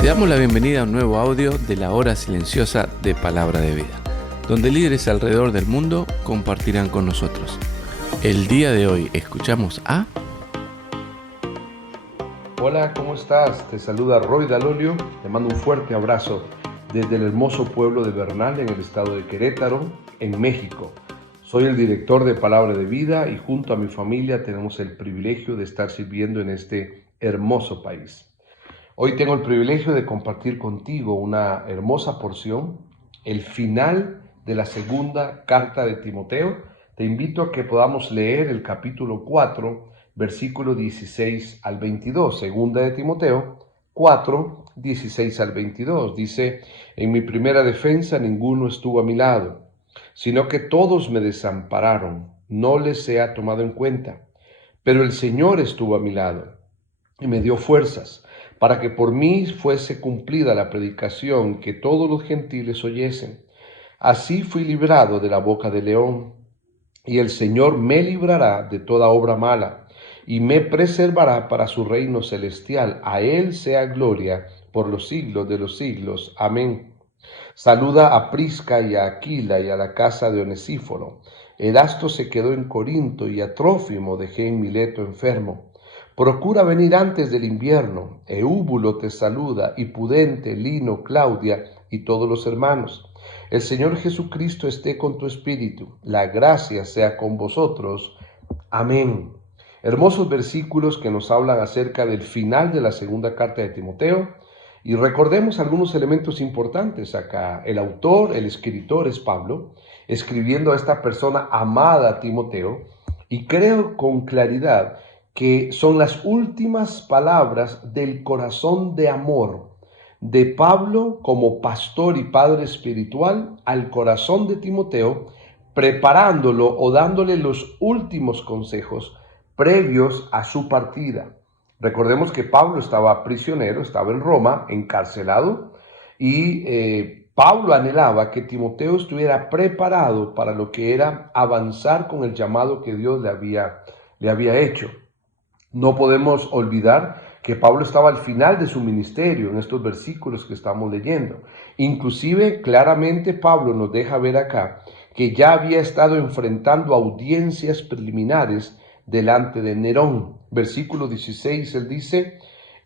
Te damos la bienvenida a un nuevo audio de la hora silenciosa de Palabra de Vida, donde líderes alrededor del mundo compartirán con nosotros. El día de hoy escuchamos a... Hola, ¿cómo estás? Te saluda Roy Dalolio, te mando un fuerte abrazo desde el hermoso pueblo de Bernal en el estado de Querétaro, en México. Soy el director de Palabra de Vida y junto a mi familia tenemos el privilegio de estar sirviendo en este hermoso país. Hoy tengo el privilegio de compartir contigo una hermosa porción, el final de la segunda carta de Timoteo. Te invito a que podamos leer el capítulo 4, versículo 16 al 22, segunda de Timoteo 4, 16 al 22. Dice: en mi primera defensa ninguno estuvo a mi lado, sino que todos me desampararon, no les sea tomado en cuenta. Pero el Señor estuvo a mi lado y me dio fuerzas para que por mí fuese cumplida la predicación que todos los gentiles oyesen. Así fui librado de la boca del león, y el Señor me librará de toda obra mala, y me preservará para su reino celestial. A Él sea gloria por los siglos de los siglos. Amén. Saluda a Prisca y a Aquila y a la casa de Onesíforo. Erasto se quedó en Corinto y a Trófimo dejé en Mileto enfermo. Procura venir antes del invierno. Eúbulo te saluda, y Pudente, Lino, Claudia y todos los hermanos. El Señor Jesucristo esté con tu espíritu. La gracia sea con vosotros. Amén. Hermosos versículos que nos hablan acerca del final de la segunda carta de Timoteo. Y recordemos algunos elementos importantes acá. El autor, el escritor es Pablo, escribiendo a esta persona amada, Timoteo, y creo con claridad que son las últimas palabras del corazón de amor de Pablo como pastor y padre espiritual al corazón de Timoteo, preparándolo o dándole los últimos consejos previos a su partida. Recordemos que Pablo estaba prisionero, estaba en Roma, encarcelado, y Pablo anhelaba que Timoteo estuviera preparado para lo que era avanzar con el llamado que Dios le había hecho. No podemos olvidar que Pablo estaba al final de su ministerio en estos versículos que estamos leyendo. Inclusive, claramente Pablo nos deja ver acá que ya había estado enfrentando audiencias preliminares delante de Nerón. Versículo 16, él dice: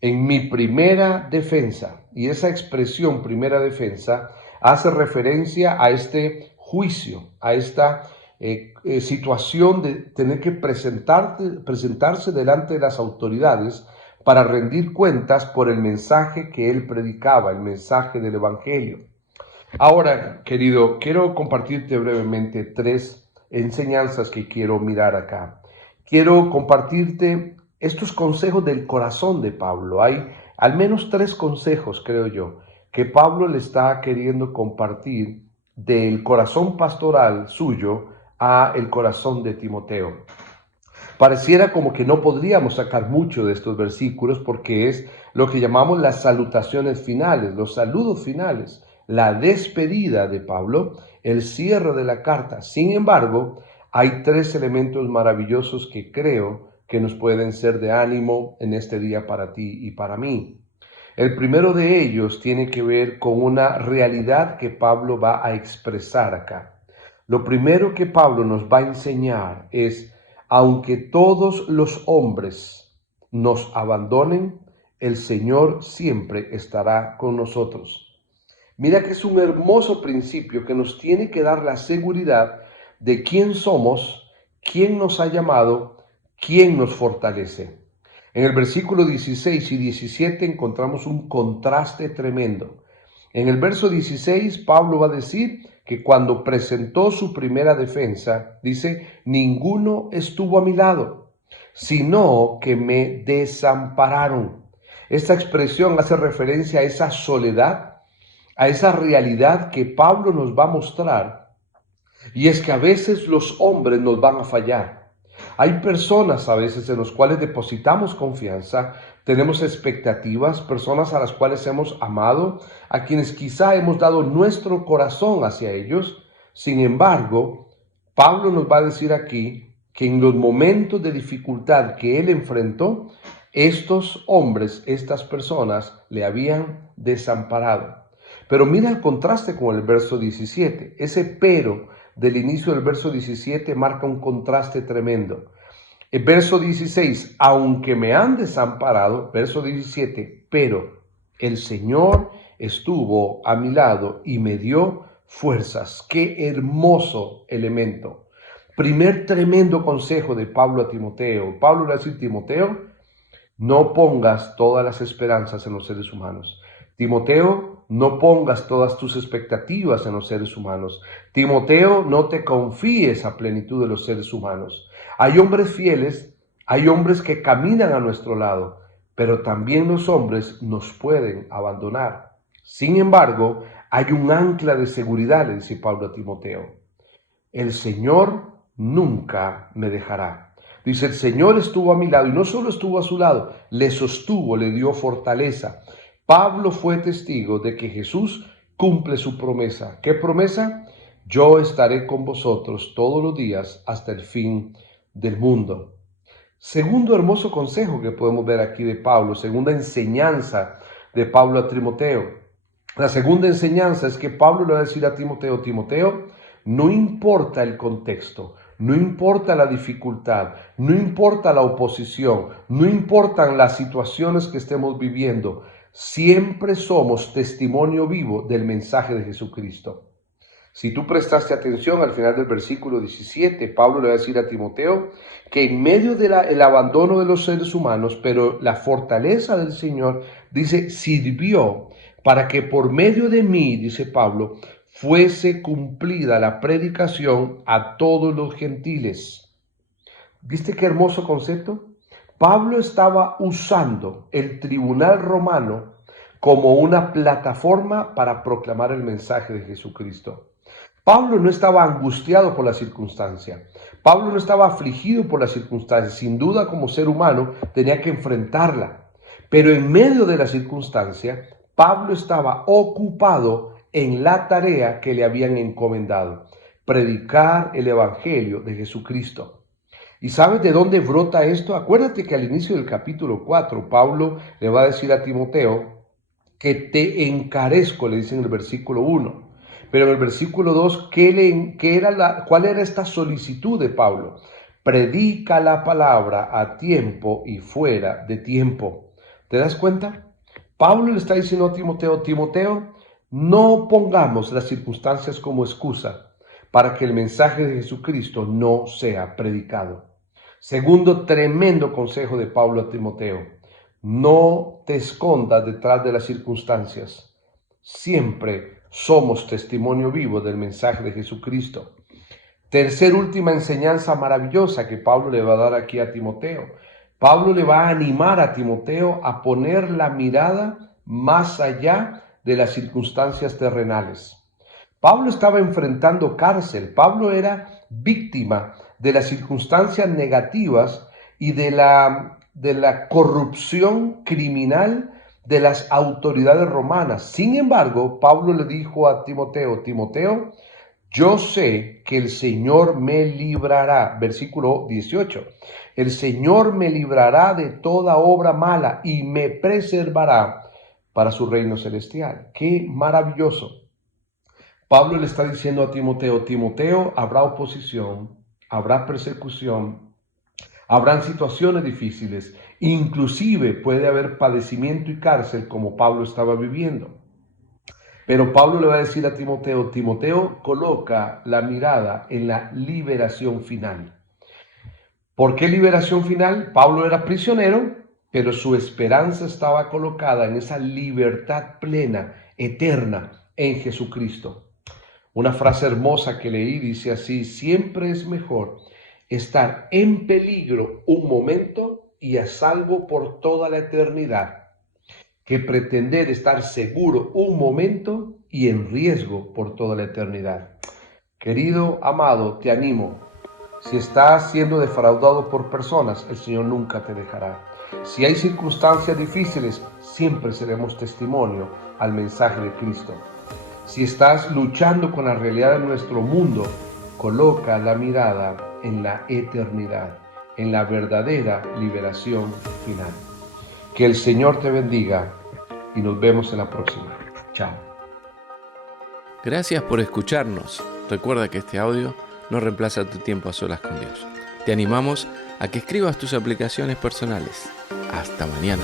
en mi primera defensa. Y esa expresión, primera defensa, hace referencia a este juicio, a esta situación de tener que presentarse delante de las autoridades para rendir cuentas por el mensaje que él predicaba, el mensaje del Evangelio. Ahora, querido, quiero compartirte brevemente tres enseñanzas que quiero mirar acá. Quiero compartirte estos consejos del corazón de Pablo. Hay al menos tres consejos, creo yo, que Pablo le está queriendo compartir del corazón pastoral suyo a el corazón de Timoteo. Pareciera como que no podríamos sacar mucho de estos versículos porque es lo que llamamos las salutaciones finales, los saludos finales, la despedida de Pablo, el cierre de la carta. Sin embargo, hay tres elementos maravillosos que creo que nos pueden ser de ánimo en este día para ti y para mí. El primero de ellos tiene que ver con una realidad que Pablo va a expresar acá. Lo primero que Pablo nos va a enseñar es: aunque todos los hombres nos abandonen, el Señor siempre estará con nosotros. Mira que es un hermoso principio que nos tiene que dar la seguridad de quién somos, quién nos ha llamado, quién nos fortalece. En el versículo 16 y 17 encontramos un contraste tremendo. En el verso 16, Pablo va a decir que cuando presentó su primera defensa, dice: ninguno estuvo a mi lado, sino que me desampararon. Esta expresión hace referencia a esa soledad, a esa realidad que Pablo nos va a mostrar, y es que a veces los hombres nos van a fallar. Hay personas a veces en las cuales depositamos confianza, tenemos expectativas, personas a las cuales hemos amado, a quienes quizá hemos dado nuestro corazón hacia ellos. Sin embargo, Pablo nos va a decir aquí que en los momentos de dificultad que él enfrentó, Estos hombres, estas personas, le habían desamparado. Pero mira el contraste con el verso 17. Ese pero del inicio del verso 17 marca un contraste tremendo. El verso 16, aunque me han desamparado, verso 17, pero el Señor estuvo a mi lado y me dio fuerzas. Qué hermoso elemento. Primer tremendo consejo de Pablo a Timoteo. Pablo le dice: Timoteo, no pongas todas las esperanzas en los seres humanos. Timoteo, no pongas todas tus expectativas en los seres humanos. Timoteo, no te confíes a plenitud de los seres humanos. Hay hombres fieles, hay hombres que caminan a nuestro lado, pero también los hombres nos pueden abandonar. Sin embargo, hay un ancla de seguridad, le dice Pablo a Timoteo. El Señor nunca me dejará. Dice, el Señor estuvo a mi lado, y no solo estuvo a su lado, le sostuvo, le dio fortaleza. Pablo fue testigo de que Jesús cumple su promesa. ¿Qué promesa? Yo estaré con vosotros todos los días hasta el fin del mundo. Segundo hermoso consejo que podemos ver aquí de Pablo, segunda enseñanza de Pablo a Timoteo. La segunda enseñanza es que Pablo le va a decir a Timoteo: Timoteo, no importa el contexto, no importa la dificultad, no importa la oposición, no importan las situaciones que estemos viviendo, siempre somos testimonio vivo del mensaje de Jesucristo. Si tú prestaste atención al final del versículo 17, Pablo le va a decir a Timoteo que en medio del abandono de los seres humanos, pero la fortaleza del Señor, dice, sirvió para que por medio de mí, dice Pablo, fuese cumplida la predicación a todos los gentiles. ¿Viste qué hermoso concepto? Pablo estaba usando el tribunal romano como una plataforma para proclamar el mensaje de Jesucristo. Pablo no estaba angustiado por la circunstancia. Pablo no estaba afligido por la circunstancia. Sin duda, como ser humano, tenía que enfrentarla. Pero en medio de la circunstancia, Pablo estaba ocupado en la tarea que le habían encomendado: predicar el evangelio de Jesucristo. ¿Y sabes de dónde brota esto? Acuérdate que al inicio del capítulo 4, Pablo le va a decir a Timoteo que te encarezco, le dice en el versículo 1. Pero en el versículo 2, ¿cuál era esta solicitud de Pablo? Predica la palabra a tiempo y fuera de tiempo. ¿Te das cuenta? Pablo le está diciendo a Timoteo: Timoteo, no pongamos las circunstancias como excusa para que el mensaje de Jesucristo no sea predicado. Segundo tremendo consejo de Pablo a Timoteo: no te escondas detrás de las circunstancias. Siempre somos testimonio vivo del mensaje de Jesucristo. Tercer última enseñanza maravillosa que Pablo le va a dar aquí a Timoteo. Pablo le va a animar a Timoteo a poner la mirada más allá de las circunstancias terrenales. Pablo estaba enfrentando cárcel. Pablo era víctima de las circunstancias negativas y de la corrupción criminal de las autoridades romanas. Sin embargo, Pablo le dijo a Timoteo: Timoteo, yo sé que el Señor me librará. Versículo 18. El Señor me librará de toda obra mala y me preservará para su reino celestial. ¡Qué maravilloso! Pablo le está diciendo a Timoteo: Timoteo, habrá oposición, habrá persecución, habrán situaciones difíciles, inclusive puede haber padecimiento y cárcel como Pablo estaba viviendo. Pero Pablo le va a decir a Timoteo: Timoteo, coloca la mirada en la liberación final. ¿Por qué liberación final? Pablo era prisionero, pero su esperanza estaba colocada en esa libertad plena, eterna, en Jesucristo. Una frase hermosa que leí dice así: siempre es mejor estar en peligro un momento y a salvo por toda la eternidad, que pretender estar seguro un momento y en riesgo por toda la eternidad. Querido amado, te animo. Si estás siendo defraudado por personas, el Señor nunca te dejará. Si hay circunstancias difíciles, siempre seremos testimonio al mensaje de Cristo. Si estás luchando con la realidad de nuestro mundo, coloca la mirada en la eternidad, en la verdadera liberación final. Que el Señor te bendiga y nos vemos en la próxima. Chao. Gracias por escucharnos. Recuerda que este audio no reemplaza tu tiempo a solas con Dios. Te animamos a que escribas tus aplicaciones personales. Hasta mañana.